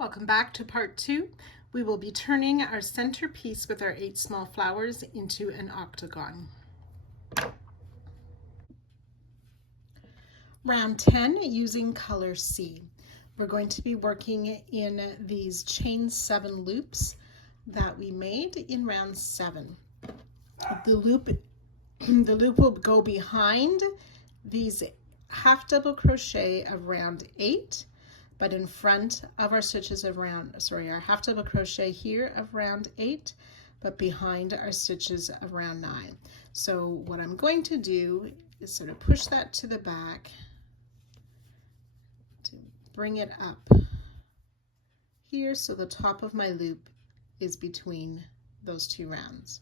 Welcome back to part 2. We will be turning our centerpiece with our 8 small flowers into an octagon. Round 10 using color C. We're going to be working in these chain 7 loops that we made in round 7. The loop will go behind these half double crochet of round 8, but in front of our stitches of our half double crochet here of round 8, but behind our stitches of round 9. So what I'm going to do is sort of push that to the back to bring it up here so the top of my loop is between those 2 rounds.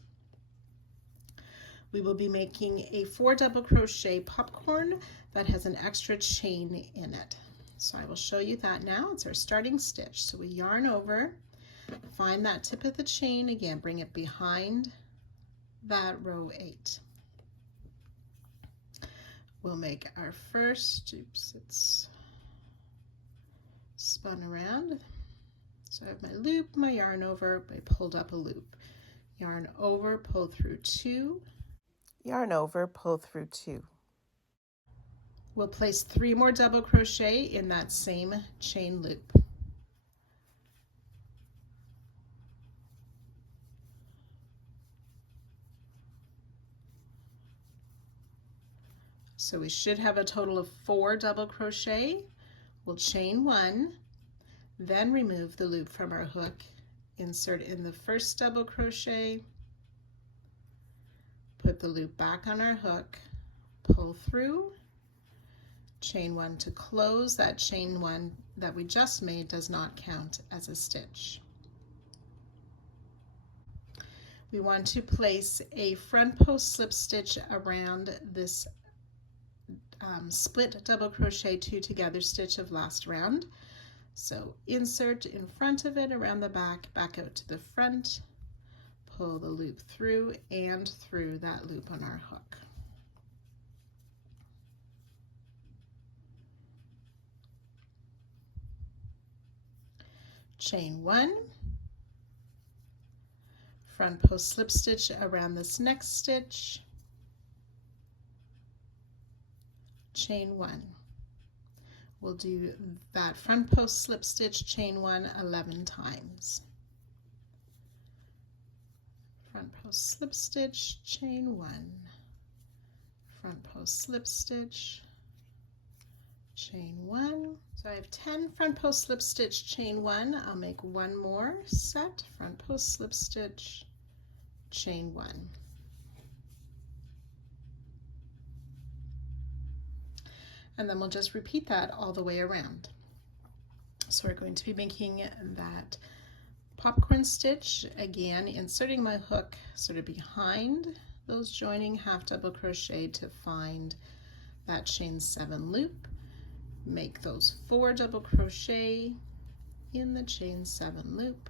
We will be making a 4 double crochet popcorn that has an extra chain in it. So I will show you that now. It's our starting stitch. So we yarn over, find that tip of the chain again, bring it behind that row 8. We'll make our first, oops, it's spun around. So I have my loop, my yarn over, I pulled up a loop. Yarn over, pull through 2. Yarn over, pull through 2. We'll place 3 more double crochet in that same chain loop. So we should have a total of 4 double crochet. We'll chain 1, then remove the loop from our hook, insert in the first double crochet, put the loop back on our hook, pull through, chain 1 to close. That chain 1 that we just made does not count as a stitch. We want to place a front post slip stitch around this split double crochet 2 together stitch of last round. So insert in front of it around the back, back out to the front, pull the loop through and through that loop on our hook. Chain 1, front post slip stitch around this next stitch, chain 1. We'll do that front post slip stitch, chain 1 11 times. Front post slip stitch, chain 1, front post slip stitch, chain 1. So I have 10 front post slip stitch, chain 1. I'll make 1 more set, front post slip stitch, chain 1. And then we'll just repeat that all the way around. So we're going to be making that popcorn stitch, again inserting my hook sort of behind those joining half double crochet to find that chain 7 loop. Make those 4 double crochet in the chain 7 loop.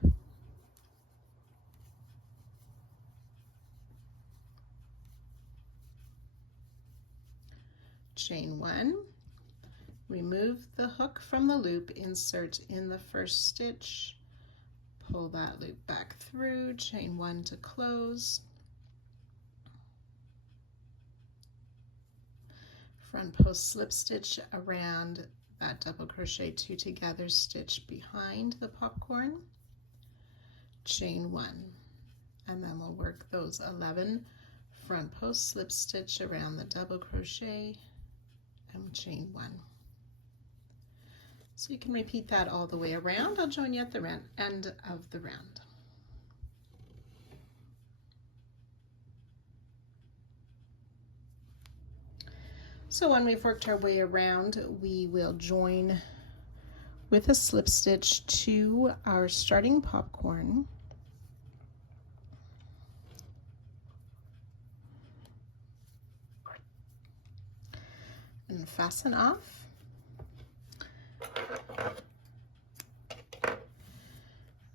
Chain 1, remove the hook from the loop, insert in the first stitch, pull that loop back through, chain 1 to close, front post slip stitch around that double crochet 2 together stitch behind the popcorn, chain 1, and then we'll work those 11 front post slip stitch around the double crochet and chain 1. So you can repeat that all the way around. I'll join you at the end of the round. So when we've worked our way around, we will join with a slip stitch to our starting popcorn. And fasten off.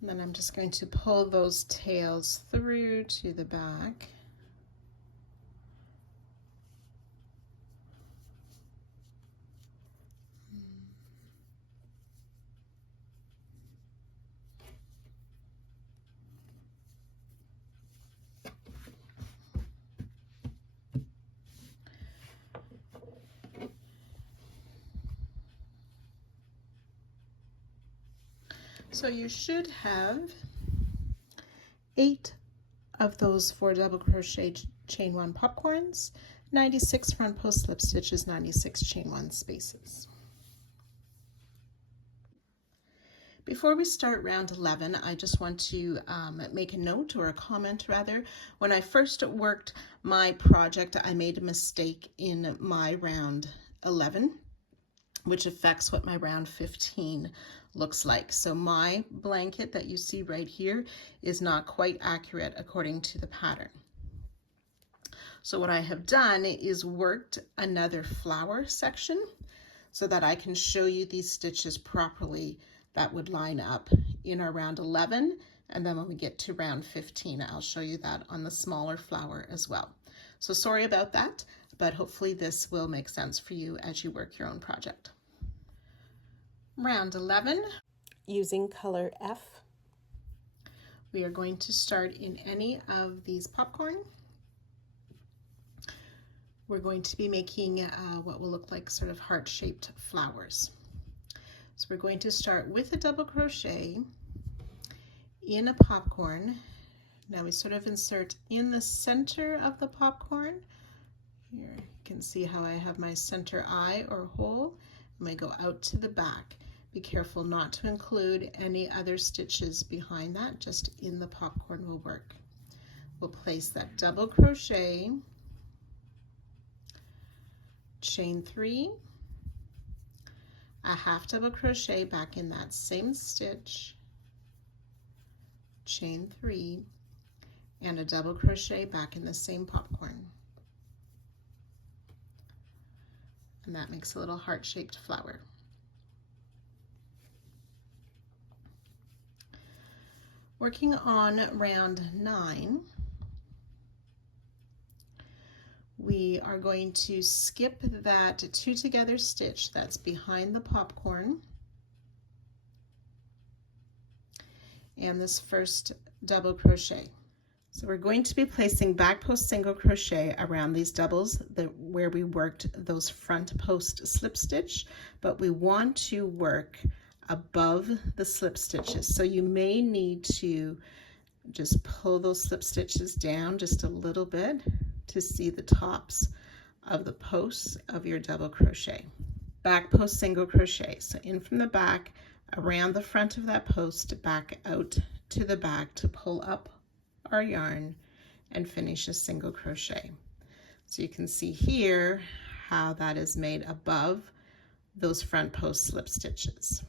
And then I'm just going to pull those tails through to the back. So you should have 8 of those 4 double crochet chain 1 popcorns, 96 front post slip stitches, 96 chain 1 spaces. Before we start round 11, I just want to make a note, or a comment rather. When I first worked my project, I made a mistake in my round 11, which affects what my round 15 looks like. So my blanket that you see right here is not quite accurate according to the pattern. So what I have done is worked another flower section so that I can show you these stitches properly that would line up in our round 11, and then when we get to round 15, I'll show you that on the smaller flower as well. So sorry about that, but hopefully this will make sense for you as you work your own project. Round 11. Using color F. We are going to start in any of these popcorn. We're going to be making what will look like sort of heart-shaped flowers. So we're going to start with a double crochet in a popcorn. Now we sort of insert in the center of the popcorn. Here you can see how I have my center eye or hole, and we go out to the back. Be careful not to include any other stitches behind that, just in the popcorn will work. We'll place that double crochet, chain 3, a half double crochet back in that same stitch, chain 3, and a double crochet back in the same popcorn. And that makes a little heart-shaped flower. Working on round 9, we are going to skip that 2 together stitch that's behind the popcorn and this first double crochet. So we're going to be placing back post single crochet around these doubles where we worked those front post slip stitch, but we want to work above the slip stitches. So you may need to just pull those slip stitches down just a little bit to see the tops of the posts of your double crochet. Back post single crochet, so in from the back, around the front of that post, back out to the back to pull up our yarn and finish a single crochet. So you can see here how that is made above those front post slip stitches.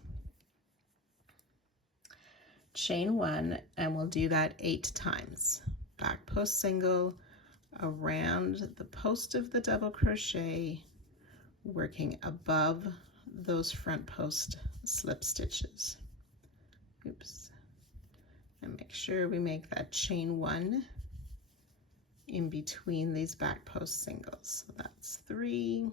Chain 1, and we'll do that 8 times. Back post single, around the post of the double crochet, working above those front post slip stitches. Oops. And make sure we make that chain 1 in between these back post singles. So that's 3,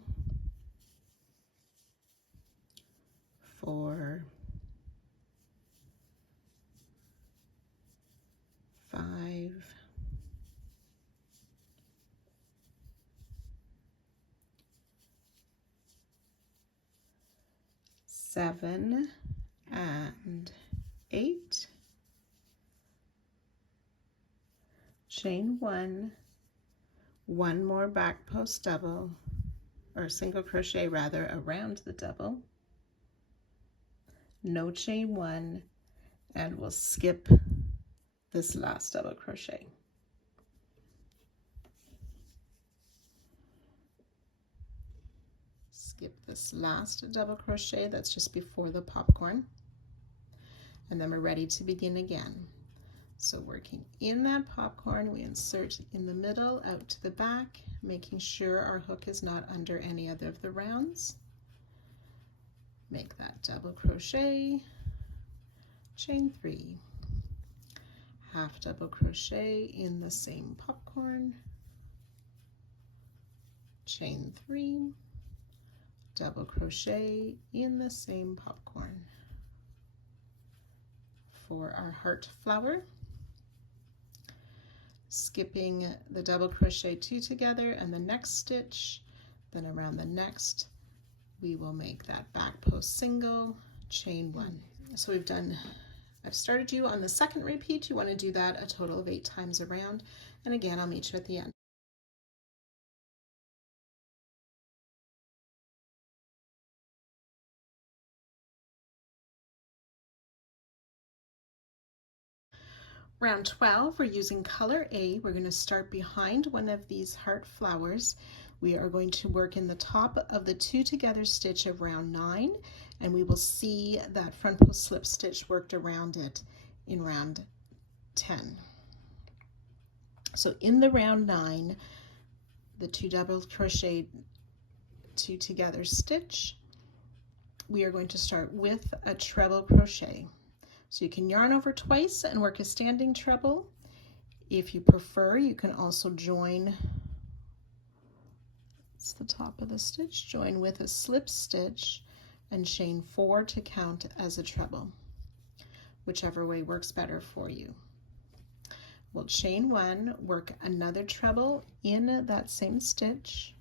4, 5, 7, and 8. Chain 1, 1 more back post double, or single crochet rather, around the double, no chain 1, and we'll skip this last double crochet. Skip this last double crochet that's just before the popcorn, and then we're ready to begin again. So working in that popcorn, we insert in the middle, out to the back, making sure our hook is not under any other of the rounds. Make that double crochet, chain 3, half double crochet in the same popcorn, chain 3, double crochet in the same popcorn. For our heart flower, skipping the double crochet 2 together and the next stitch, then around the next we will make that back post single, chain 1. So we've done I've started you on the second repeat. You want to do that a total of 8 times around, and again I'll meet you at the end. Round 12, we're using color A. We're going to start behind one of these heart flowers. We are going to work in the top of the 2 together stitch of round 9, and we will see that front post slip stitch worked around it in round 10. So in the round 9, the 2 double crochet 2 together stitch, we are going to start with a treble crochet. So you can yarn over twice and work a standing treble. If you prefer, you can also join, it's the top of the stitch, join with a slip stitch and chain 4 to count as a treble, whichever way works better for you. We'll chain 1, work another treble in that same stitch,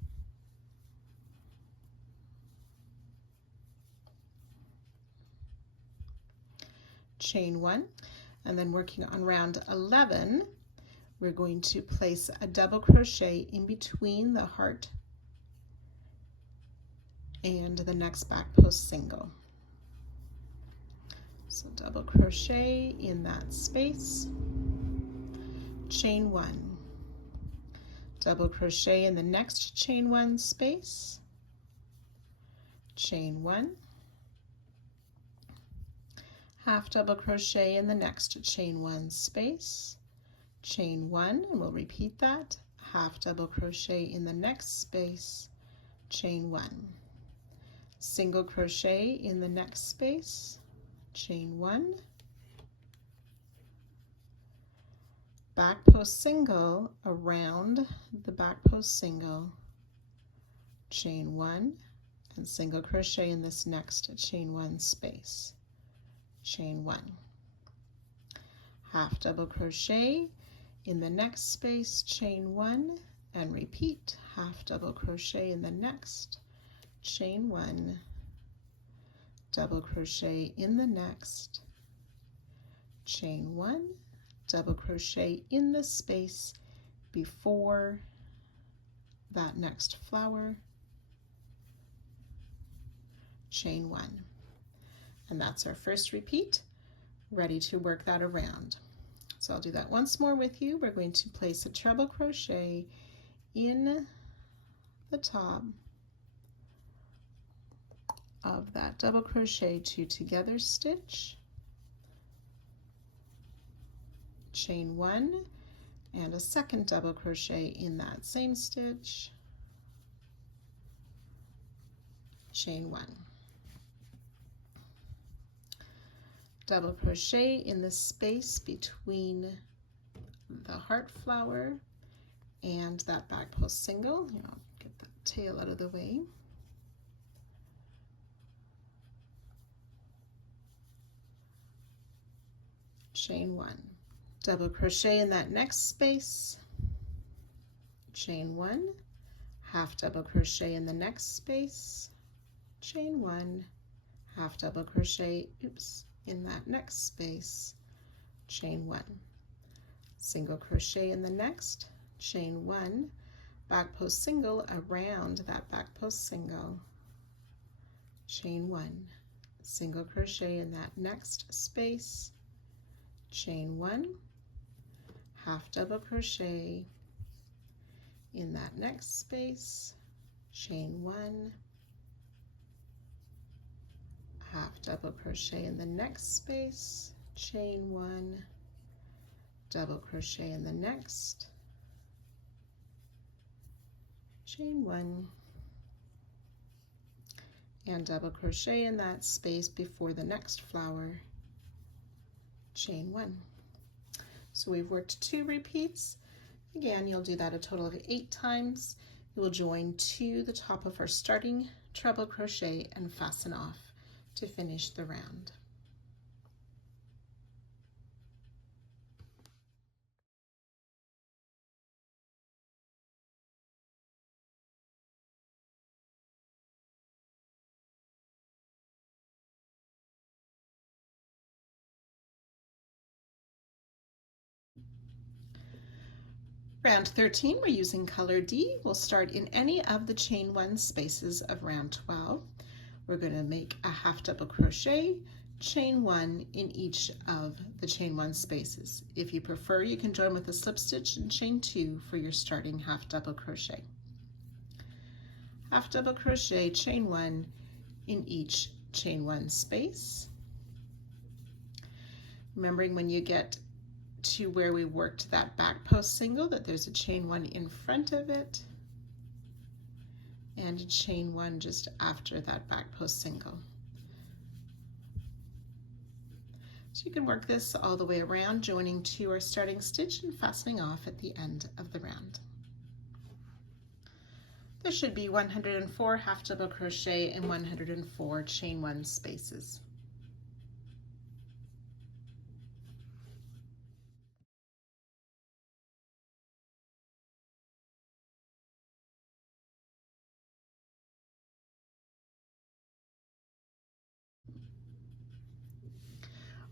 chain 1, and then working on round 11, we're going to place a double crochet in between the heart and the next back post single. So double crochet in that space, chain 1, double crochet in the next chain 1 space, chain 1, half double crochet in the next chain 1 space, chain 1, and we'll repeat that, half double crochet in the next space, chain 1, single crochet in the next space, chain 1, back post single around the back post single, chain 1, and single crochet in this next chain 1 space, chain 1, half double crochet in the next space, chain 1, and repeat, half double crochet in the next, chain 1, double crochet in the next, chain 1, double crochet in the space before that next flower, chain 1. And that's our first repeat, ready to work that around. So I'll do that once more with you. We're going to place a treble crochet in the top of that double crochet 2 together stitch, chain 1, and a second double crochet in that same stitch, chain 1. Double crochet in the space between the heart flower and that back post single. Here, I'll get the tail out of the way. Chain 1. Double crochet in that next space, chain 1, half double crochet in the next space, chain 1, half double crochet, in that next space, chain 1, single crochet in the next, chain 1, back post single around that back post single, chain 1, single crochet in that next space, chain 1, half double crochet in that next space, chain 1, half double crochet in the next space, chain 1, double crochet in the next, chain 1, and double crochet in that space before the next flower, chain 1. So we've worked 2 repeats. Again, you'll do that a total of 8 times. You will join to the top of our starting treble crochet and fasten off to finish the round. Round 13, we're using color D. We'll start in any of the chain 1 spaces of round 12. We're going to make a half double crochet, chain 1 in each of the chain 1 spaces. If you prefer, you can join with a slip stitch and chain 2 for your starting half double crochet. Half double crochet, chain 1 in each chain 1 space. Remembering when you get to where we worked that back post single that there's a chain 1 in front of it and a chain 1 just after that back post single. So you can work this all the way around, joining to our starting stitch and fastening off at the end of the round. There should be 104 half double crochet and 104 chain 1 spaces.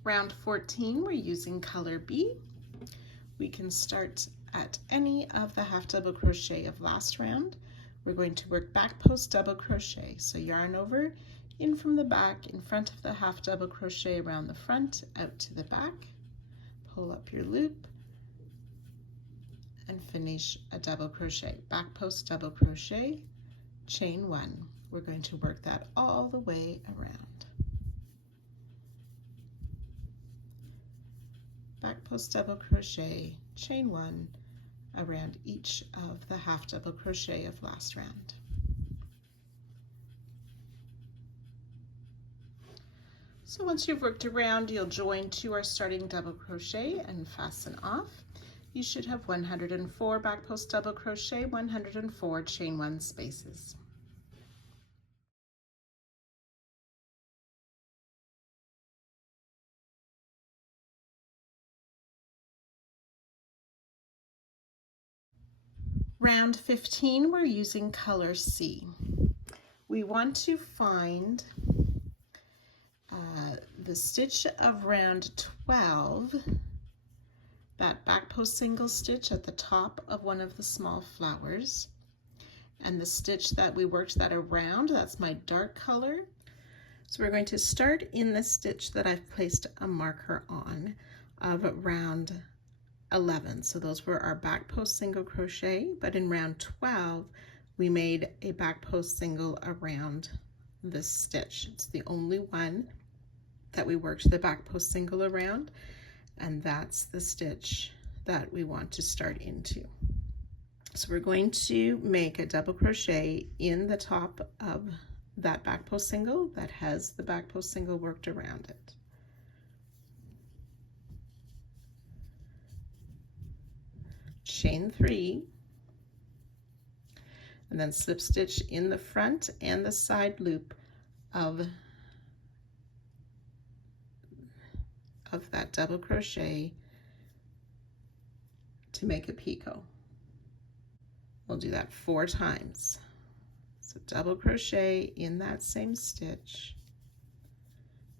Round 14, we're using color B. We can start at any of the half double crochet of last round. We're going to work back post double crochet. So yarn over, in from the back, in front of the half double crochet around the front, out to the back, pull up your loop, and finish a double crochet. Back post double crochet, chain 1. We're going to work that all the way around. Back post double crochet, chain 1 around each of the half double crochet of last round. So once you've worked around, you'll join to our starting double crochet and fasten off. You should have 104 back post double crochet, 104 chain 1 spaces. Round 15, we're using color C. We want to find the stitch of round 12, that back post single stitch at the top of one of the small flowers, and the stitch that we worked that around, that's my dark color. So we're going to start in the stitch that I've placed a marker on of round 11. So those were our back post single crochet, but in round 12 we made a back post single around this stitch. It's the only one that we worked the back post single around, and that's the stitch that we want to start into. So we're going to make a double crochet in the top of that back post single that has the back post single worked around it. Chain 3, and then slip stitch in the front and the side loop of that double crochet to make a picot. We'll do that 4 times. So double crochet in that same stitch,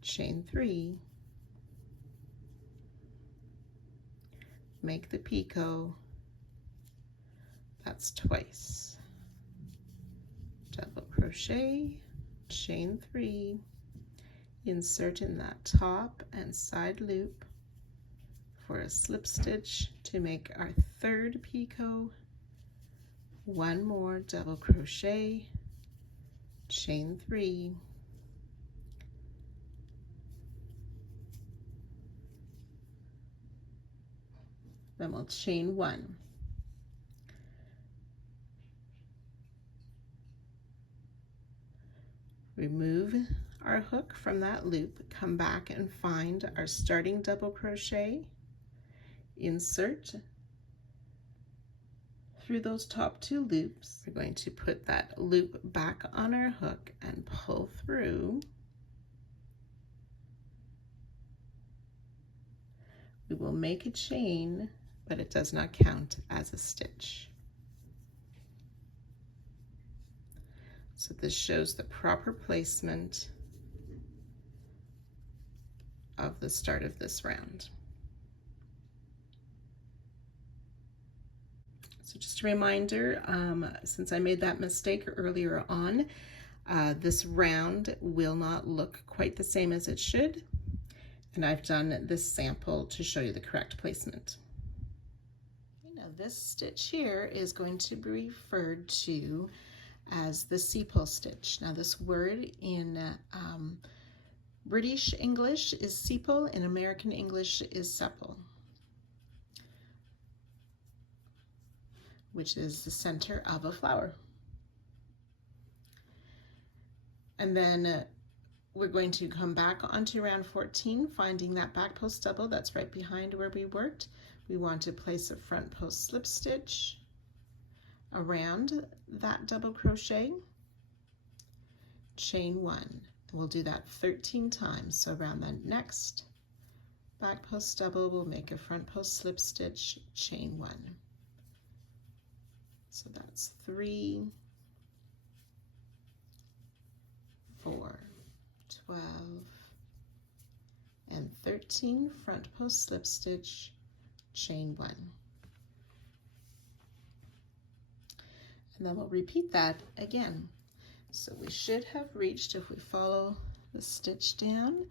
chain 3, make the picot, that's twice. Double crochet, chain 3, insert in that top and side loop for a slip stitch to make our 3rd picot, 1 more double crochet, chain 3, then we'll chain 1. Remove our hook from that loop, come back and find our starting double crochet, insert through those top 2 loops. We're going to put that loop back on our hook and pull through. We will make a chain, but it does not count as a stitch. So this shows the proper placement of the start of this round. So just a reminder, since I made that mistake earlier on, this round will not look quite the same as it should. And I've done this sample to show you the correct placement. Now this stitch here is going to be referred to as the sepal stitch. Now this word in British English is sepal, in American English is sepal, which is the center of a flower. And then we're going to come back onto round 14, finding that back post double that's right behind where we worked. We want to place a front post slip stitch around that double crochet, chain 1, and we'll do that 13 times. So around the next back post double, we'll make a front post slip stitch, chain 1. So that's 3, 4, 12, and 13 front post slip stitch, chain 1. And then we'll repeat that again. So we should have reached, if we follow the stitch down,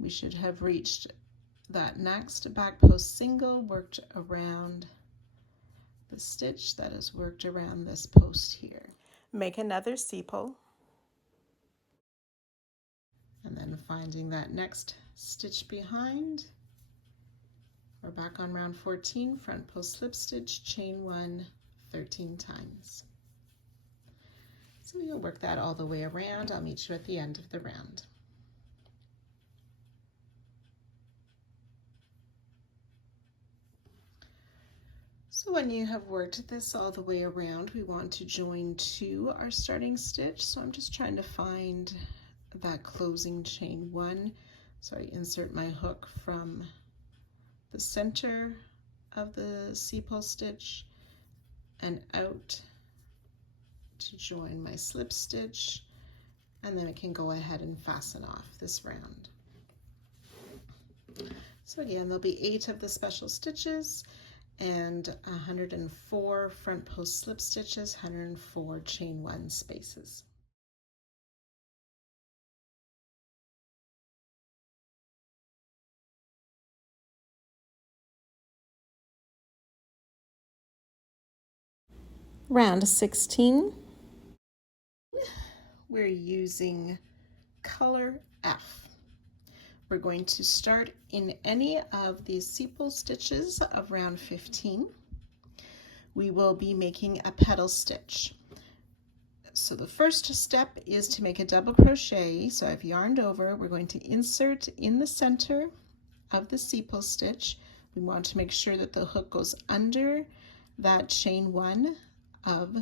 we should have reached that next back post single, worked around the stitch that is worked around this post here. Make another sepal. And then finding that next stitch behind, we're back on round 14, front post slip stitch, chain 1, 13 times. So you'll work that all the way around. I'll meet you at the end of the round. So when you have worked this all the way around, we want to join to our starting stitch. So I'm just trying to find that closing chain 1. So I insert my hook from the center of the sepal stitch and out to join my slip stitch, and then I can go ahead and fasten off this round. So again, there'll be 8 of the special stitches and 104 front post slip stitches, 104 chain 1 spaces. Round 16. We're using color F. We're going to start in any of these sepal stitches of round 15. We will be making a petal stitch. So the first step is to make a double crochet. So I've yarned over. We're going to insert in the center of the sepal stitch. We want to make sure that the hook goes under that chain 1 of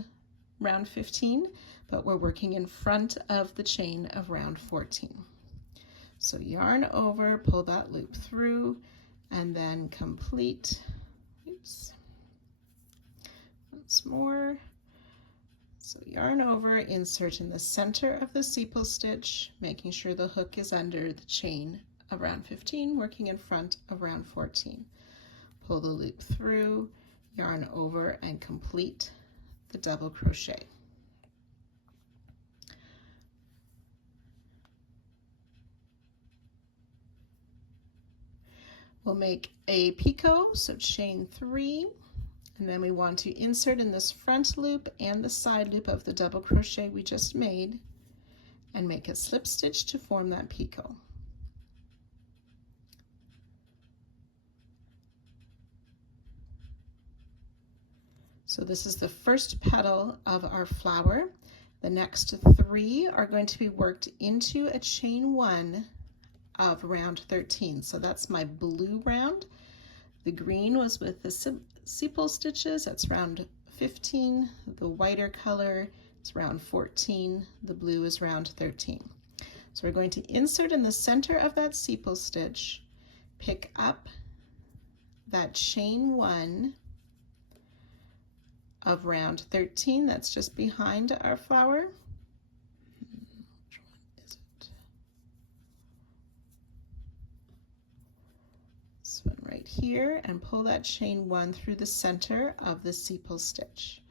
round 15, but we're working in front of the chain of round 14. So yarn over, pull that loop through, and then complete, oops, once more. So yarn over, insert in the center of the sepal stitch, making sure the hook is under the chain of round 15, working in front of round 14. Pull the loop through, yarn over, and complete the double crochet. We'll make a picot, so chain 3, and then we want to insert in this front loop and the side loop of the double crochet we just made and make a slip stitch to form that picot. So this is the first petal of our flower. The next 3 are going to be worked into a chain 1 of round 13. So that's my blue round. The green was with the sepal stitches, that's round 15. The whiter color is round 14. The blue is round 13. So we're going to insert in the center of that sepal stitch, pick up that chain 1 of round 13, that's just behind our flower. Which one is it? This one right here and pull that chain 1 through the center of the sepal stitch.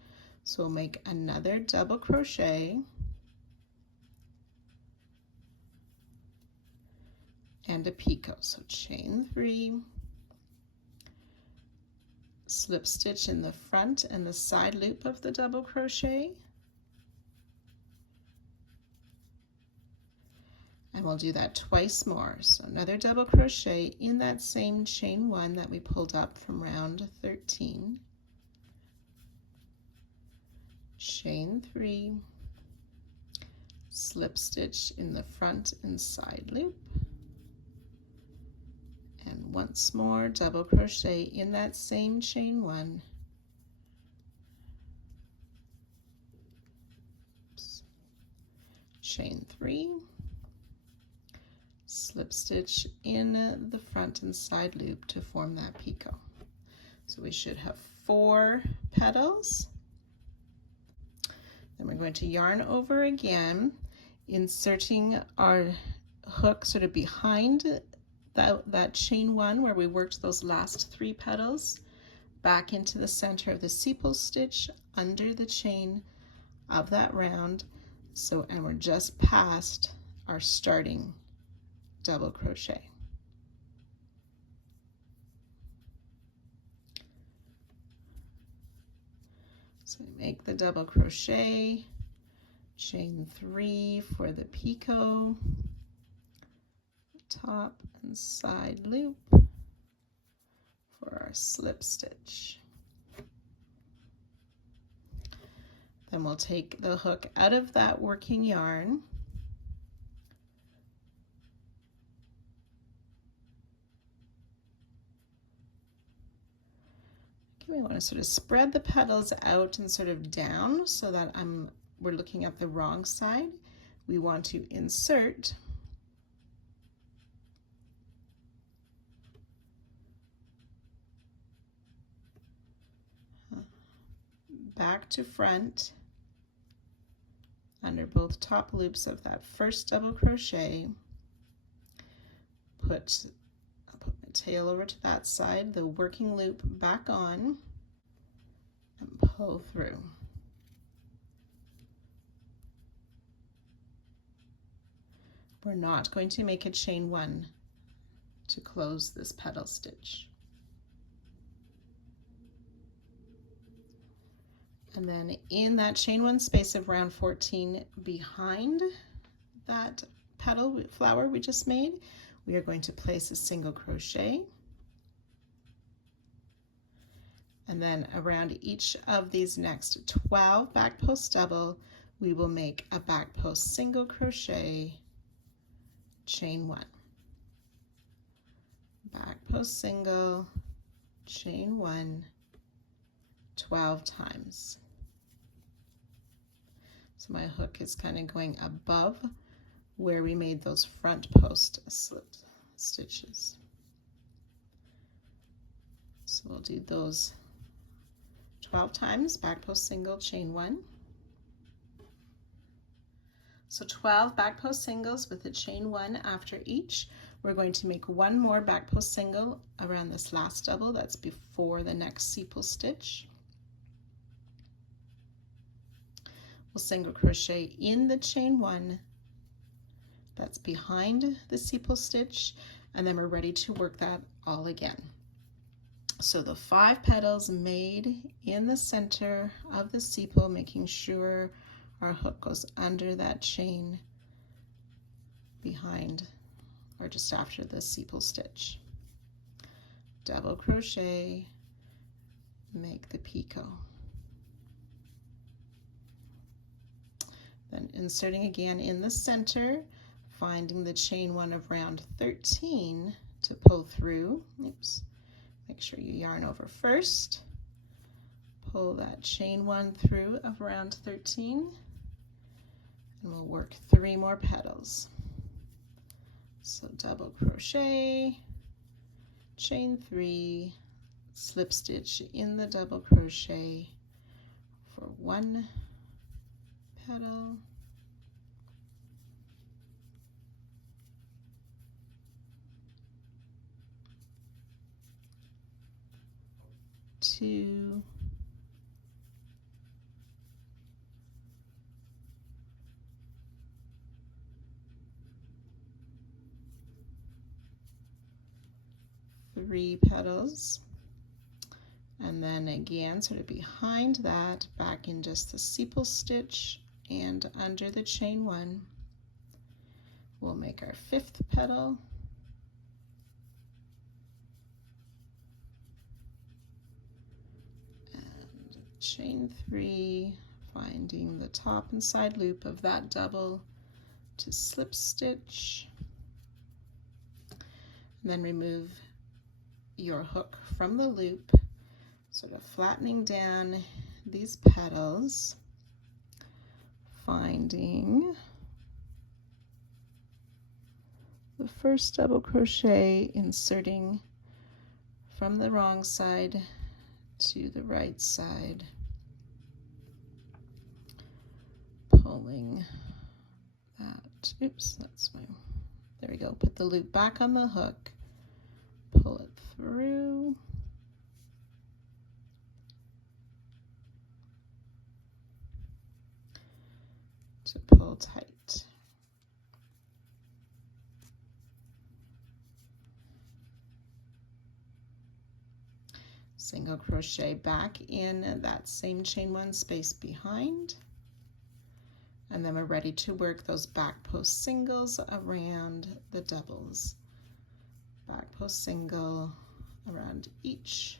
So we'll make another double crochet and a picot. So chain 3, slip stitch in the front and the side loop of the double crochet, and we'll do that twice more. So another double crochet in that same chain 1 that we pulled up from round 13, chain 3, slip stitch in the front and side loop, and once more double crochet in that same chain 1, chain 3, slip stitch in the front and side loop to form that picot. So we should have 4 petals. Then we're going to yarn over again, inserting our hook sort of behind that chain 1 where we worked those last 3 petals, back into the center of the sepal stitch under the chain of that round. So, and we're just past our starting double crochet. So we make the double crochet, chain 3 for the picot, top and side loop for our slip stitch. Then we'll take the hook out of that working yarn, we want to sort of spread the petals out and sort of down so that we're looking at the wrong side. We want to insert back to front under both top loops of that first double crochet. I'll put my tail over to that side, the working loop back on, and pull through. We're not going to make a chain 1 to close this petal stitch. And then in that chain 1 space of round 14 behind that petal flower we just made, we are going to place a single crochet. And then around each of these next 12 back post double, we will make a back post single crochet, chain 1. Back post single, chain 1, 12 times. So my hook is kind of going above where we made those front post slip stitches. So we'll do those 12 times, back post single, chain 1. So 12 back post singles with a chain 1 after each. We're going to make one more back post single around this last double that's before the next sepal stitch. We'll single crochet in the chain 1 that's behind the sepal stitch, and then we're ready to work that all again. So the 5 petals made in the center of the sepal, making sure our hook goes under that chain behind or just after the sepal stitch. Double crochet, make the picot. Then inserting again in the center, finding the chain 1 of round 13 to pull through. Oops. Make sure you yarn over first. Pull that chain 1 through of round 13, and we'll work 3 more petals. So double crochet, chain 3, slip stitch in the double crochet for 1 petal, 2, 3 petals, and then again sort of behind that, back in just the sepal stitch and under the chain 1, we'll make our 5th petal, and chain 3, finding the top and side loop of that double to slip stitch, and then remove your hook from the loop, sort of flattening down these petals, finding the first double crochet, inserting from the wrong side to the right side, pulling that, oops, that's my, there we go, put the loop back on the hook, pull it through, to pull tight. Single crochet back in that same chain 1 space behind, and then we're ready to work those back post singles around the doubles. Back post single around each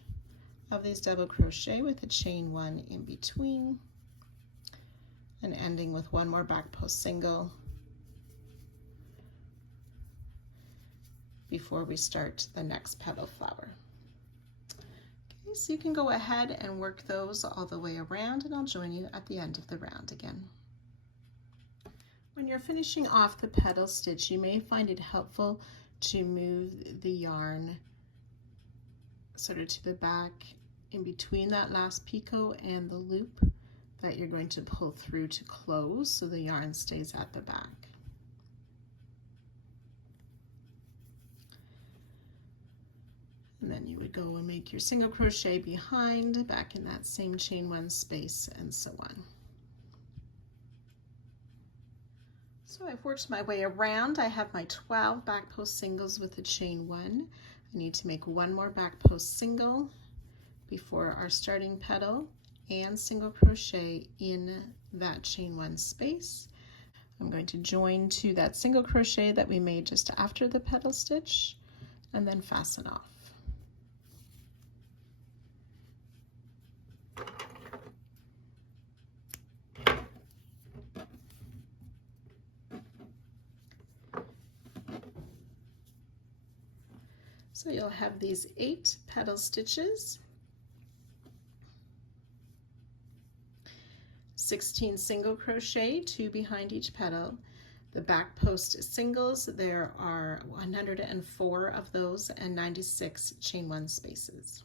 of these double crochet with a chain 1 in between, and ending with 1 more back post single before we start the next petal flower. Okay, so you can go ahead and work those all the way around, and I'll join you at the end of the round again. When you're finishing off the petal stitch, you may find it helpful to move the yarn sort of to the back in between that last picot and the loop that you're going to pull through to close, so the yarn stays at the back. And then you would go and make your single crochet behind, back in that same chain 1 space, and so on. So I've worked my way around. I have my 12 back post singles with a chain 1. I need to make 1 more back post single before our starting petal, and single crochet in that chain 1 space. I'm going to join to that single crochet that we made just after the petal stitch, and then fasten off. So you'll have these 8 petal stitches, 16 single crochet, 2 behind each petal. The back post singles, there are 104 of those, and 96 chain 1 spaces.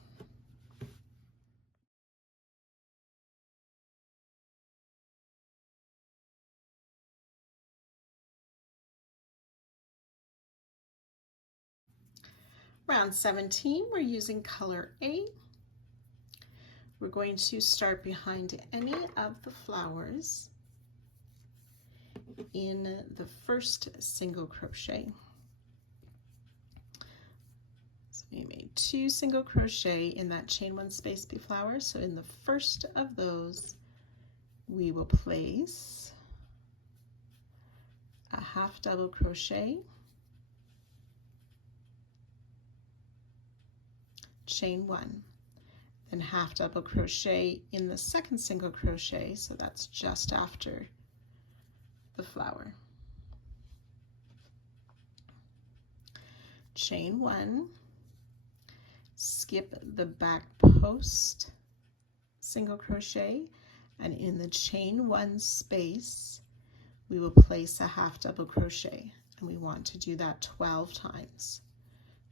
Round 17, we're using color A. We're going to start behind any of the flowers in the first single crochet. So we made 2 single crochet in that chain 1 space be flower. So in the first of those, we will place a half double crochet, chain 1, then half double crochet in the second single crochet, so that's just after the flower, chain 1, skip the back post single crochet, and in the chain 1 space we will place a half double crochet, and we want to do that 12 times.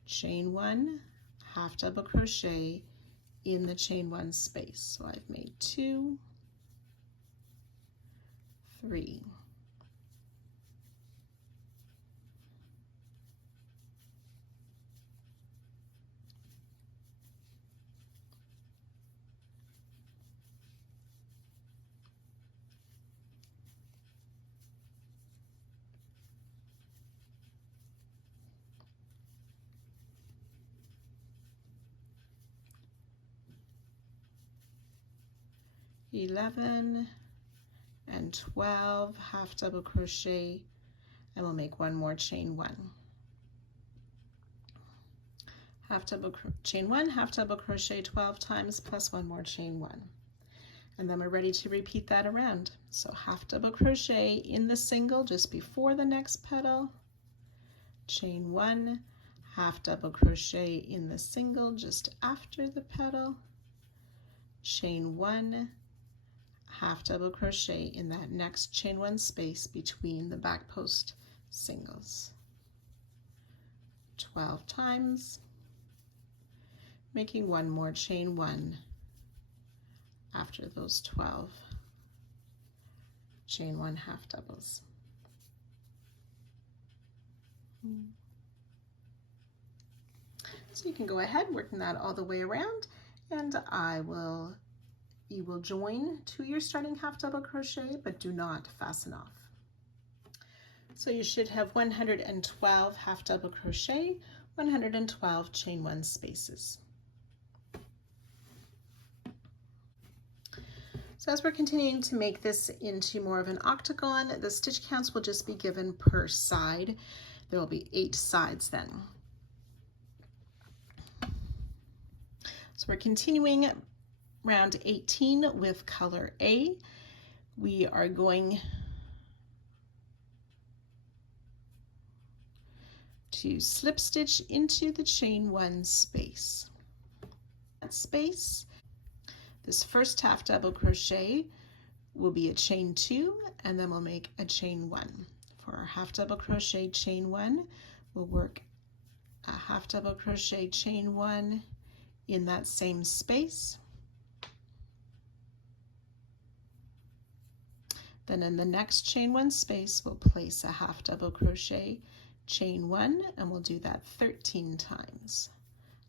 Chain 1, half double crochet in the chain 1 space. So I've made 2, 3, 4, 11 and 12, half double crochet, and we'll make one more chain one. Chain one, half double crochet 12 times plus one more chain one. And then we're ready to repeat that around. So half double crochet in the single just before the next petal, chain one, half double crochet in the single just after the petal, chain one, half double crochet in that next chain one space between the back post singles. 12 times, making one more chain one after those 12 chain one half doubles. So you can go ahead working that all the way around, and you will join to your starting half double crochet, but do not fasten off. So you should have 112 half double crochet, 112 chain one spaces. So as we're continuing to make this into more of an octagon, the stitch counts will just be given per side. There will be 8 sides then. So we're continuing round 18 with color A. We are going to slip stitch into the chain one space. That space, this first half double crochet will be a chain two, and then we'll make a chain one. For our half double crochet chain one, we'll work a half double crochet chain one in that same space. Then in the next chain one space, we'll place a half double crochet chain one, and we'll do that 13 times.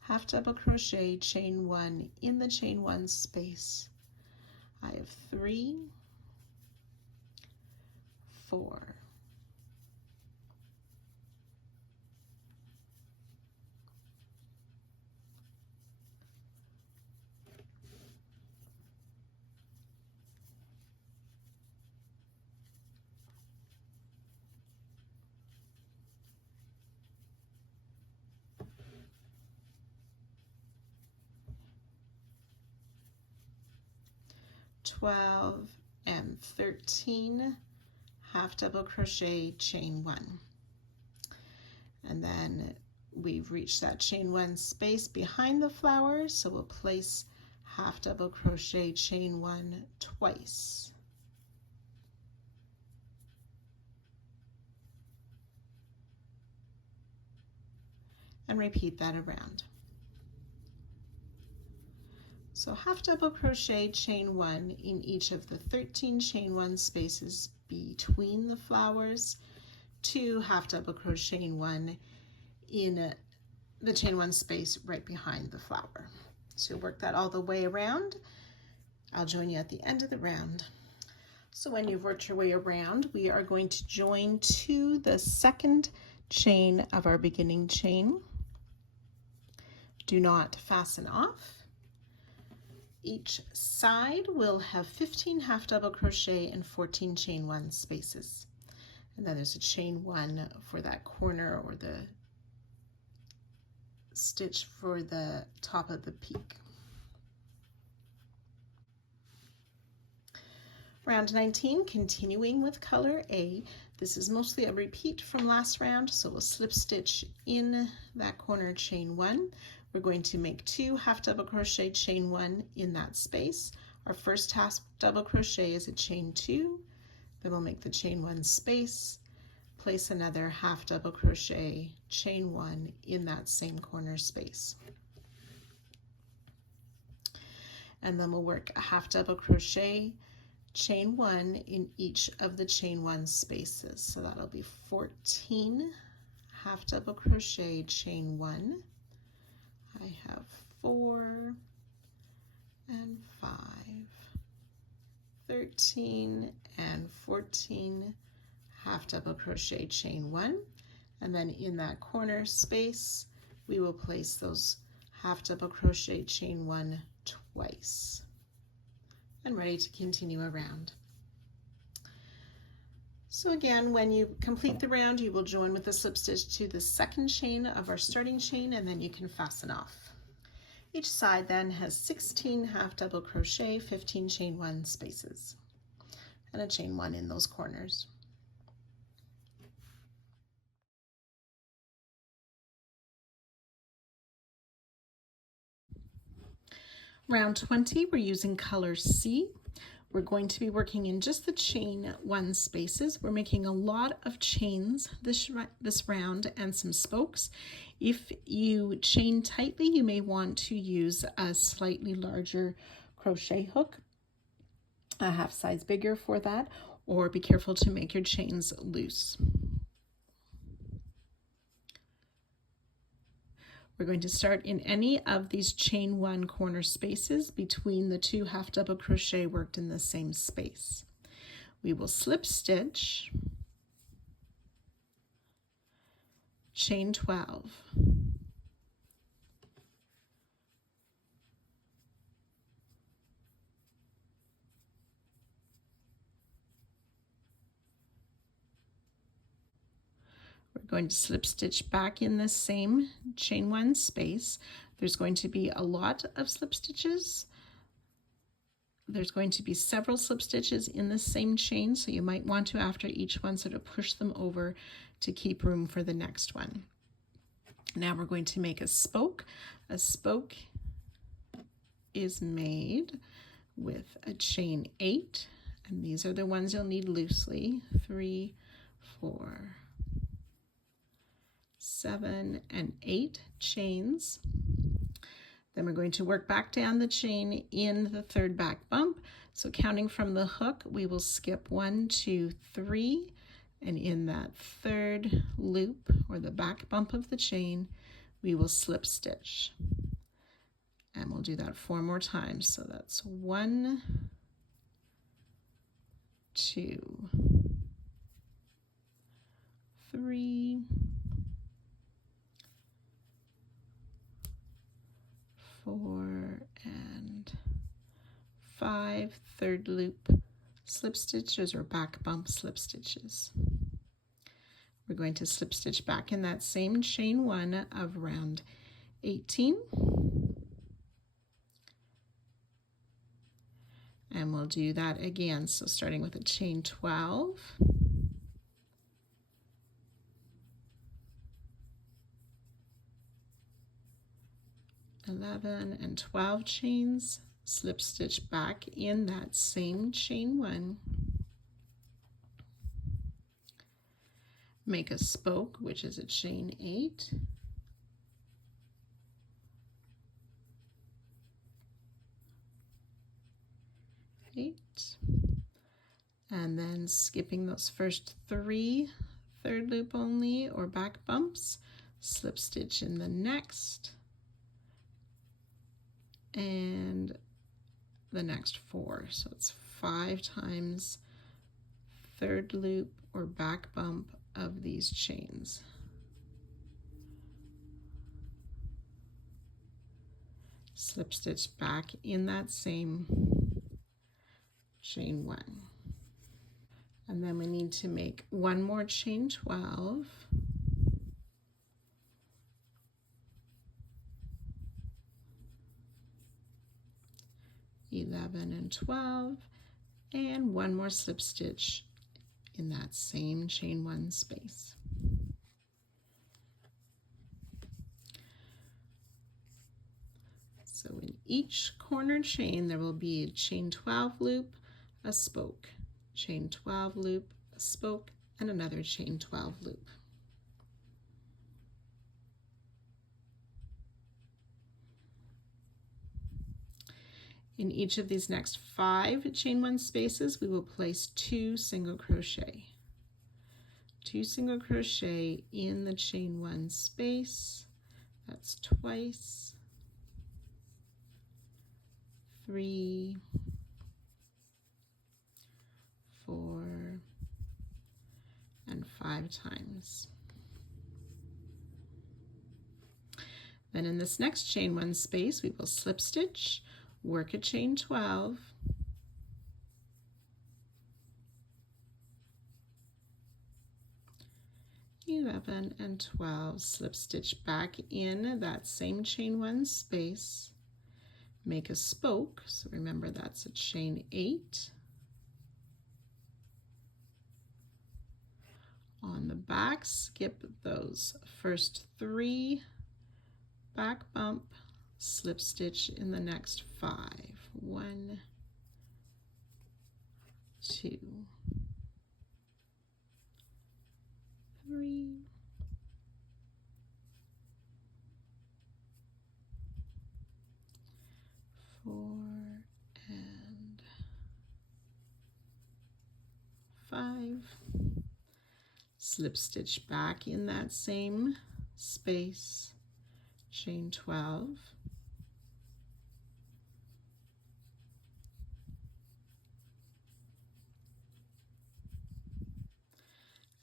Half double crochet chain one in the chain one space. I have 3, 4, 12 and 13 half double crochet chain one, and then we've reached that chain one space behind the flower, so we'll place half double crochet chain one twice. And repeat that around. So half double crochet chain one in each of the 13 chain one spaces between the flowers, 2 half double crocheting one in the chain one space right behind the flower. So work that all the way around. I'll join you at the end of the round. So when you've worked your way around, we are going to join to the second chain of our beginning chain. Do not fasten off. Each side will have 15 half double crochet and 14 chain one spaces. And then there's a chain one for that corner or the stitch for the top of the peak. Round 19, continuing with color A. This is mostly a repeat from last round, so we'll slip stitch in that corner chain one. We're going to make 2 half double crochet chain one in that space. Our first half double crochet is a chain 2, then we'll make the chain one space, place another half double crochet chain one in that same corner space. And then we'll work a half double crochet chain one in each of the chain one spaces. So that'll be 14 half double crochet chain one. I have 4 and 5, 13 and 14 half double crochet chain one, and then in that corner space we will place those half double crochet chain one twice, and ready to continue around. So again, when you complete the round, you will join with a slip stitch to the second chain of our starting chain, and then you can fasten off. Each side then has 16 half double crochet, 15 chain 1 spaces, and a chain 1 in those corners. Round 20, we're using color C. We're going to be working in just the chain 1 spaces. We're making a lot of chains this round and some spokes. If you chain tightly, you may want to use a slightly larger crochet hook, a half size bigger for that, or be careful to make your chains loose. We're going to start in any of these chain 1 corner spaces between the 2 half double crochet worked in the same space. We will slip stitch, chain 12, we're going to slip stitch back in the same chain 1 space. There's going to be a lot of slip stitches. There's going to be several slip stitches in the same chain, so you might want to, after each one, sort of push them over to keep room for the next one. Now we're going to make a spoke. A spoke is made with a chain 8, and these are the ones you'll need loosely. 3, 4, 7, and 8 chains. Then we're going to work back down the chain in the third back bump. So counting from the hook, we will skip 1, 2, 3, and in that third loop, or the back bump of the chain, we will slip stitch. And we'll do that 4 more times. So that's 1, 2, 3, 4, and 5, third loop slip stitches or back bump slip stitches. We're going to slip stitch back in that same chain 1 of round 18. And we'll do that again. So starting with a chain 12, 11 and 12 chains, slip stitch back in that same chain 1, make a spoke, which is a chain 8, and then skipping those first 3 third loop only or back bumps, slip stitch in the next and the next 4. So it's 5 times third loop or back bump of these chains. Slip stitch back in that same chain 1. And then we need to make 1 more chain 12. And 12, and 1 more slip stitch in that same chain 1 space. So in each corner chain there will be a chain 12 loop, a spoke, chain 12 loop, a spoke, and another chain 12 loop. In each of these next 5 chain 1 spaces, we will place 2 single crochet. 2 single crochet in the chain 1 space. That's twice. 3, 4, and 5 times. Then in this next chain 1 space, we will slip stitch, work a chain 12, 11 and 12, slip stitch back in that same chain 1 space, make a spoke, so remember that's a chain 8. On the back, skip those first 3 back bump, slip stitch in the next 5. 1, 2, 3, 4, and 5. Slip stitch back in that same space, chain 12.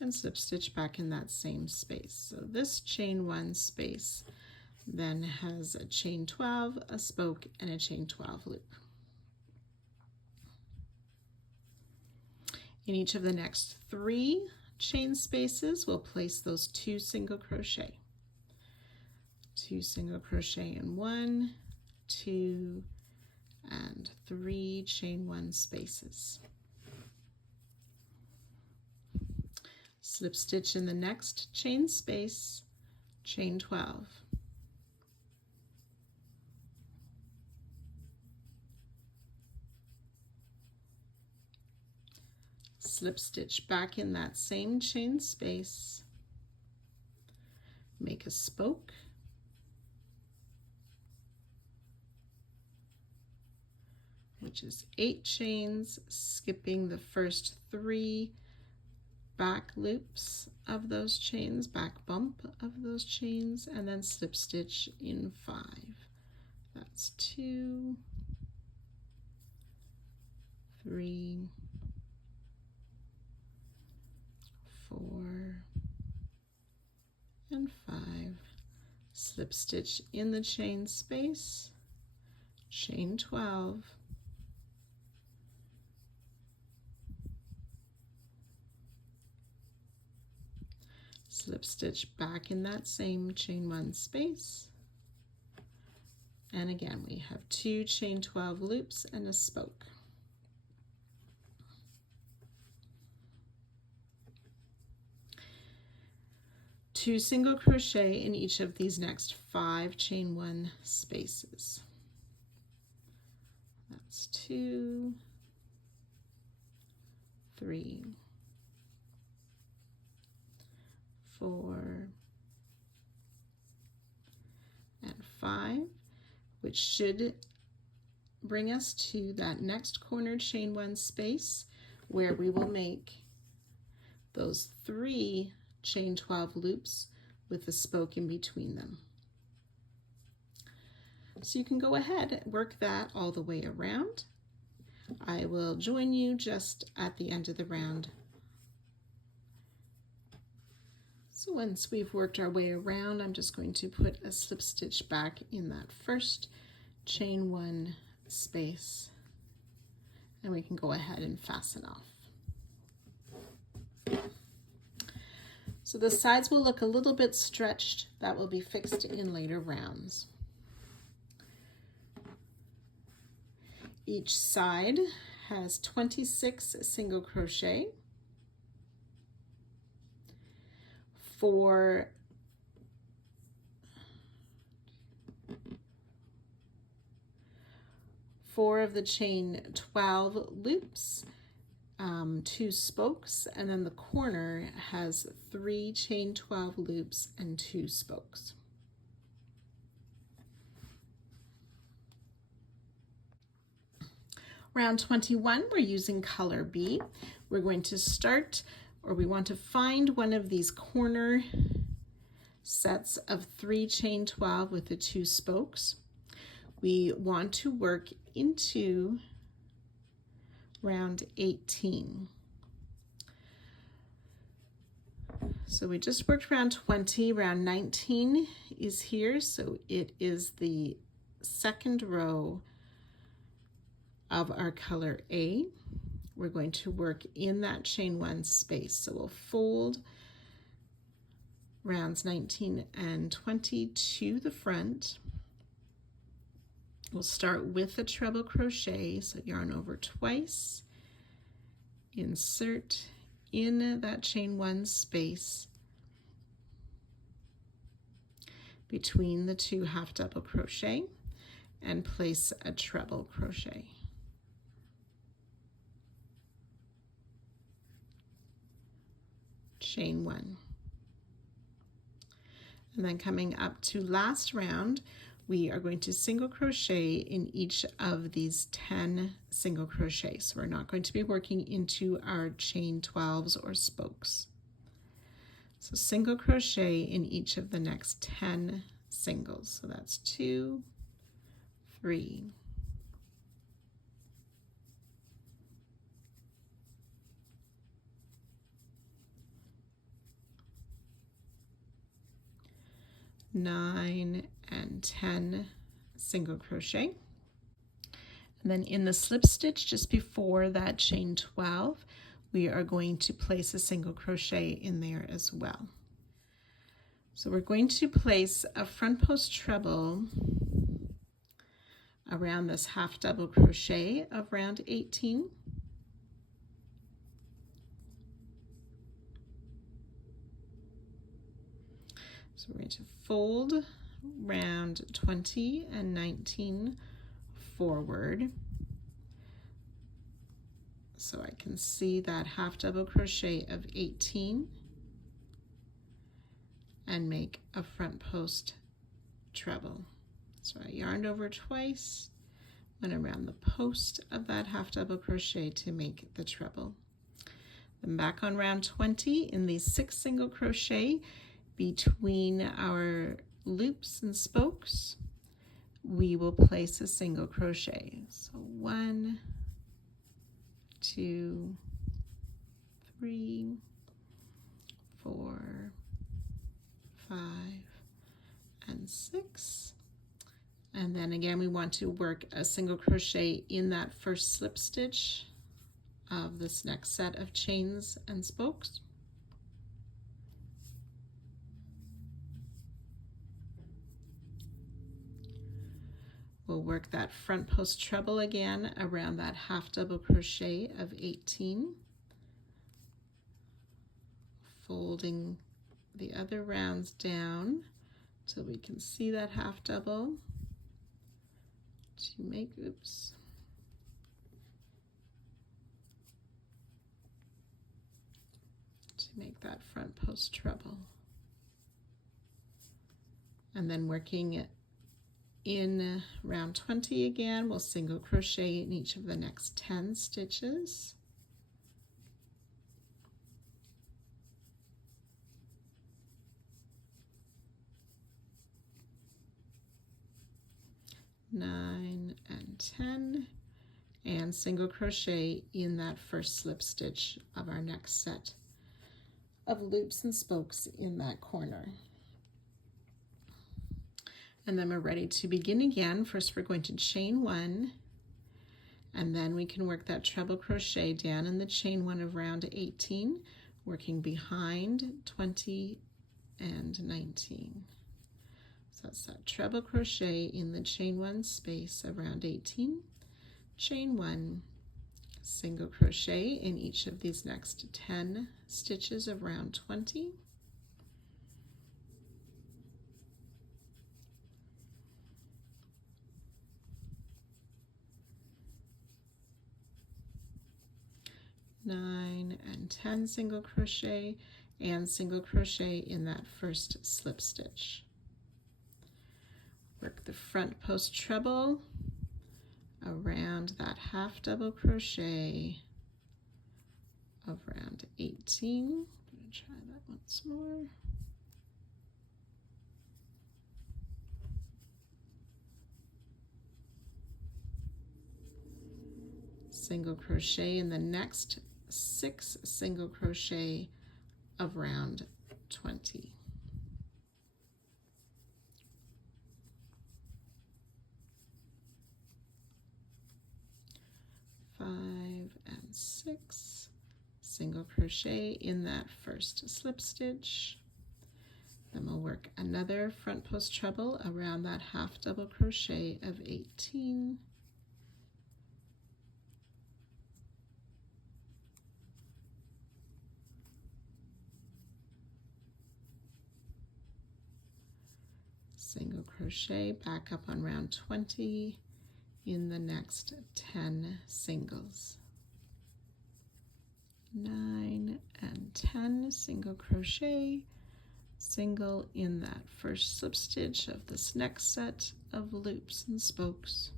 And slip stitch back in that same space. So this chain 1 space then has a chain 12, a spoke, and a chain 12 loop. In each of the next 3 chain spaces, we'll place those 2 single crochet. 2 single crochet in 1, 2, and 3 chain 1 spaces. Slip stitch in the next chain space, chain 12. Slip stitch back in that same chain space, make a spoke, which is 8 chains, skipping the first 3 back loops of those chains, back bump of those chains, and then slip stitch in 5. That's 2, 3, 4, and 5. Slip stitch in the chain space, chain 12, slip stitch back in that same chain 1 space, and again we have 2 chain 12 loops and a spoke. Two single crochet in each of these next 5 chain 1 spaces. That's 2, 3, 4, and 5, which should bring us to that next corner chain 1 space where we will make those 3 chain 12 loops with a spoke in between them. So you can go ahead and work that all the way around. I will join you just at the end of the round. So once we've worked our way around, I'm just going to put a slip stitch back in that first chain 1 space, and we can go ahead and fasten off. So the sides will look a little bit stretched. That will be fixed in later rounds. Each side has 26 single crochet. For 4 of the chain 12 loops, 2 spokes, and then the corner has 3 chain 12 loops and 2 spokes. Round 21, we're using color B. We're going to start, or we want to find one of these corner sets of 3 chain 12 with the 2 spokes. We want to work into round 18. So we just worked round 20, round 19 is here, so it is the second row of our color A. We're going to work in that chain 1 space. So we'll fold rounds 19 and 20 to the front. We'll start with a treble crochet, so yarn over twice, insert in that chain 1 space between the 2 half double crochet, and place a treble crochet. Chain 1. And then coming up to last round, we are going to single crochet in each of these 10 single crochets. We're not going to be working into our chain 12s or spokes. So single crochet in each of the next 10 singles. So that's 2, 3, 9 and 10 single crochet. And then in the slip stitch just before that chain 12, we are going to place a single crochet in there as well. So we're going to place a front post treble around this half double crochet of round 18. So we're going to fold round 20 and 19 forward, so I can see that half double crochet of 18 and make a front post treble. So I yarned over twice, went around the post of that half double crochet to make the treble. Then back on round 20 in these 6 single crochet between our loops and spokes, we will place a single crochet. So 1, 2, 3, 4, 5, and 6. And then again, we want to work a single crochet in that first slip stitch of this next set of chains and spokes. We'll work that front post treble again around that half double crochet of 18, folding the other rounds down so we can see that half double to make, to make that front post treble. And then working in round 20 again, we'll single crochet in each of the next 10 stitches. Nine and 10, and single crochet in that first slip stitch of our next set of loops and spokes in that corner. And then we're ready to begin again. First we're going to chain 1, and then we can work that treble crochet down in the chain 1 of round 18, working behind 20 and 19. So that's that treble crochet in the chain 1 space of round 18, chain 1, single crochet in each of these next 10 stitches of round 20, nine and 10 single crochet, and single crochet in that first slip stitch. Work the front post treble around that half double crochet of round 18. I'm going to try that once more. Single crochet in the next 6 single crochet of round 20. Five and 6, single crochet in that first slip stitch, Then we'll work another front post treble around that half double crochet of 18. Single crochet back up on round 20 in the next 10 singles. 9 and 10 single crochet, single in that first slip stitch of this next set of loops and spokes,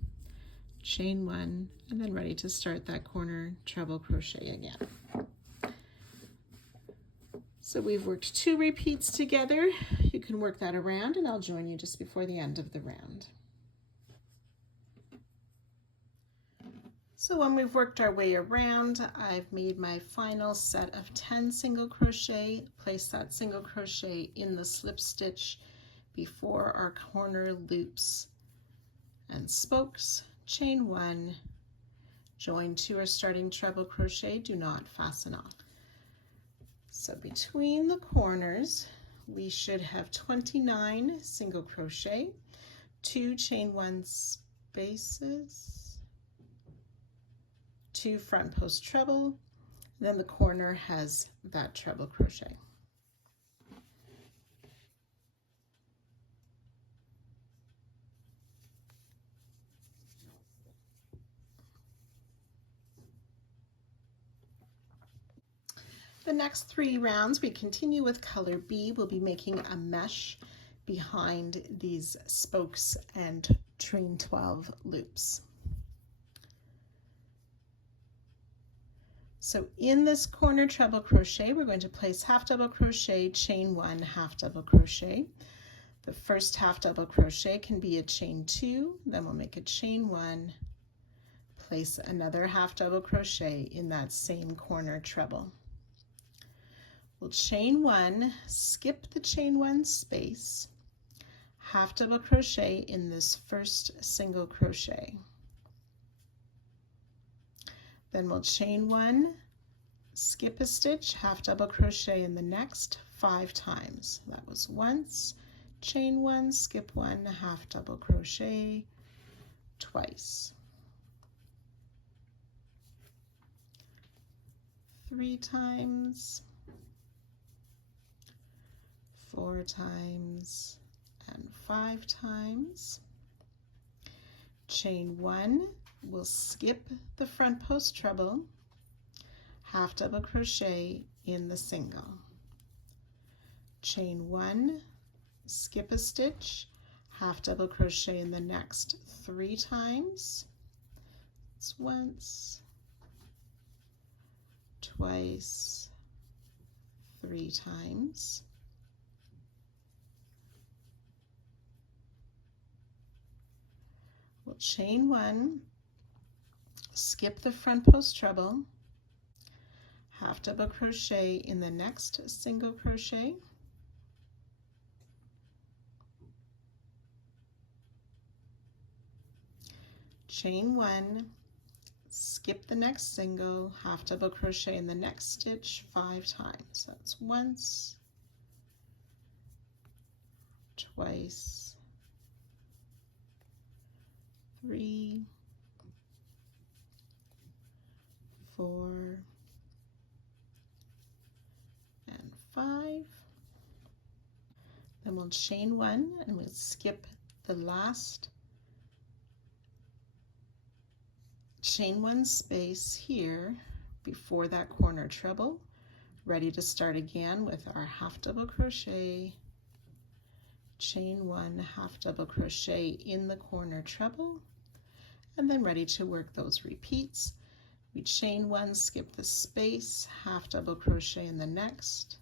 chain 1, and then ready to start that corner treble crochet again. So we've worked 2 repeats together. You can work that around and I'll join you just before the end of the round. So when we've worked our way around, I've made my final set of 10 single crochet. Place that single crochet in the slip stitch before our corner loops and spokes, chain 1, join 2 our starting treble crochet, do not fasten off. So between the corners, we should have 29 single crochet, 2 chain 1 spaces, 2 front post treble, and then the corner has that treble crochet. The next 3 rounds we continue with color B. We'll be making a mesh behind these spokes and chain 12 loops. So in this corner treble crochet, we're going to place half double crochet, chain 1, half double crochet. The first half double crochet can be a chain 2, then we'll make a chain 1, place another half double crochet in that same corner treble. We'll chain 1, skip the chain 1 space, half double crochet in this first single crochet. Then we'll chain 1, skip a stitch, half double crochet in the next 5 times. That was once, chain 1, skip 1, half double crochet, twice. 3 times, 4 times, and 5 times. Chain 1, we'll skip the front post treble, half double crochet in the single. Chain 1, skip a stitch, half double crochet in the next 3 times. It's once, twice, 3 times. We'll chain 1, skip the front post treble, half double crochet in the next single crochet, chain 1, skip the next single, half double crochet in the next stitch 5 times. That's once, twice, 3, 4, and 5. Then we'll chain 1 and we'll skip the last chain 1 space here before that corner treble, ready to start again with our half double crochet, chain 1, half double crochet in the corner treble, and then ready to work those repeats. We chain 1, skip the space, half double crochet in the next,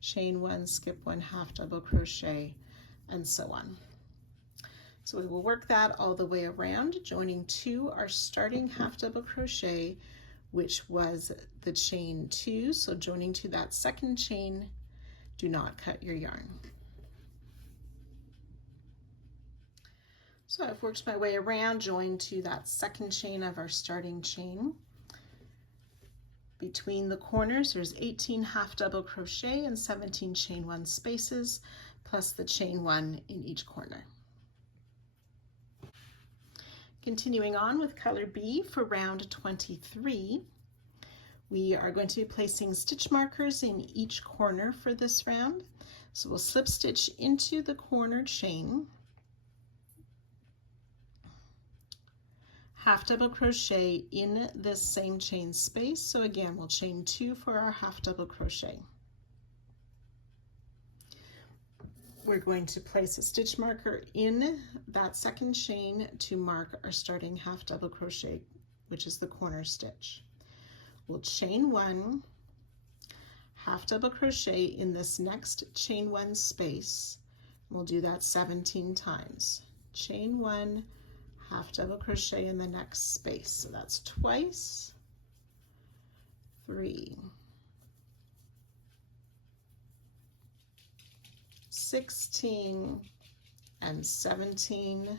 chain 1, skip 1, half double crochet, and so on. So we will work that all the way around, joining 2 our starting half double crochet, which was the chain 2. So joining to that second chain, do not cut your yarn. So I've worked my way around, joined to that second chain of our starting chain. Between the corners, there's 18 half double crochet and 17 chain 1 spaces, plus the chain 1 in each corner. Continuing on with color B for round 23, we are going to be placing stitch markers in each corner for this round. So we'll slip stitch into the corner chain, half double crochet in this same chain space. So again, we'll chain 2 for our half double crochet. We're going to place a stitch marker in that second chain to mark our starting half double crochet, which is the corner stitch. We'll chain 1, half double crochet in this next chain 1 space. We'll do that 17 times. Chain 1, half double crochet in the next space. So that's twice, 3, 16 and 17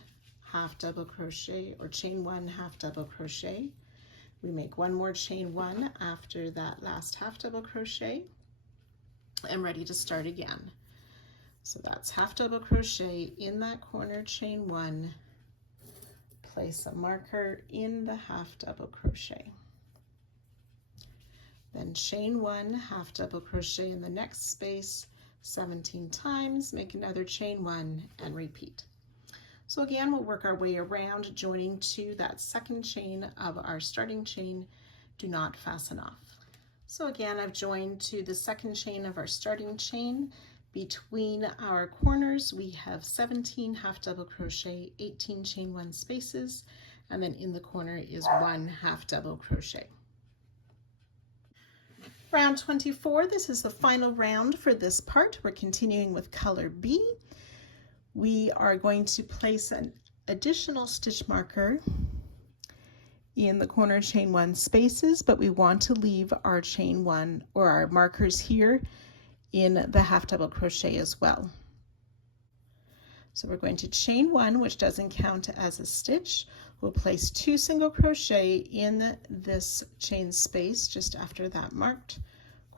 half double crochet, or chain 1 half double crochet. We make one more chain 1 after that last half double crochet and ready to start again. So that's half double crochet in that corner chain 1, place a marker in the half double crochet, then chain 1 half double crochet in the next space 17 times, make another chain 1 and repeat. So again, we'll work our way around, joining to that second chain of our starting chain. Do not fasten off. So again, I've joined to the second chain of our starting chain. Between our corners, we have 17 half double crochet, 18 chain 1 spaces, and then in the corner is 1 half double crochet. Round 24, this is the final round for this part. We're continuing with color B. We are going to place an additional stitch marker in the corner chain 1 spaces, but we want to leave our chain 1 or our markers here in the half double crochet as well. So we're going to chain 1, which doesn't count as a stitch. We'll place 2 single crochet in this chain space just after that marked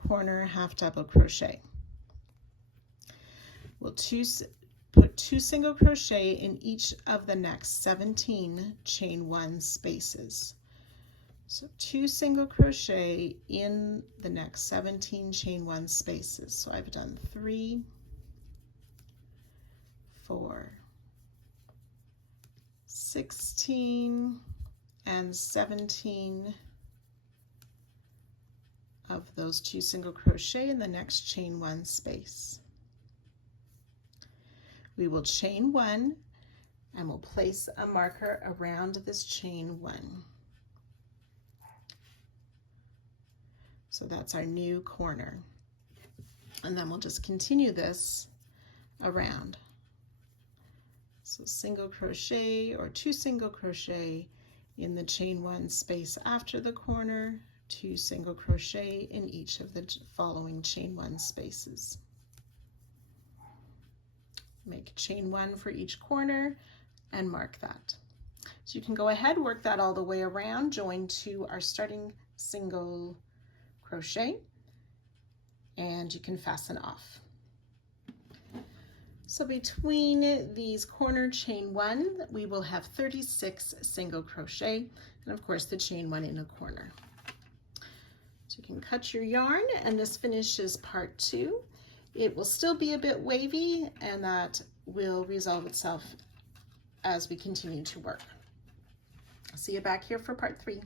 corner half double crochet. We'll put 2 single crochet in each of the next 17 chain 1 spaces. So 2 single crochet in the next 17 chain 1 spaces. So I've done 3, 4, 16, and 17 of those 2 single crochet in the next chain 1 space. We will chain 1 and we'll place a marker around this chain 1. So that's our new corner. And then we'll just continue this around. So single crochet or 2 single crochet in the chain 1 space after the corner, 2 single crochet in each of the following chain 1 spaces. Make chain 1 for each corner and mark that. So you can go ahead, work that all the way around, join to our starting single crochet, and you can fasten off. So between these corner chain 1, we will have 36 single crochet, and of course the chain 1 in a corner. So you can cut your yarn, and this finishes part 2. It will still be a bit wavy, and that will resolve itself as we continue to work. I'll see you back here for part 3.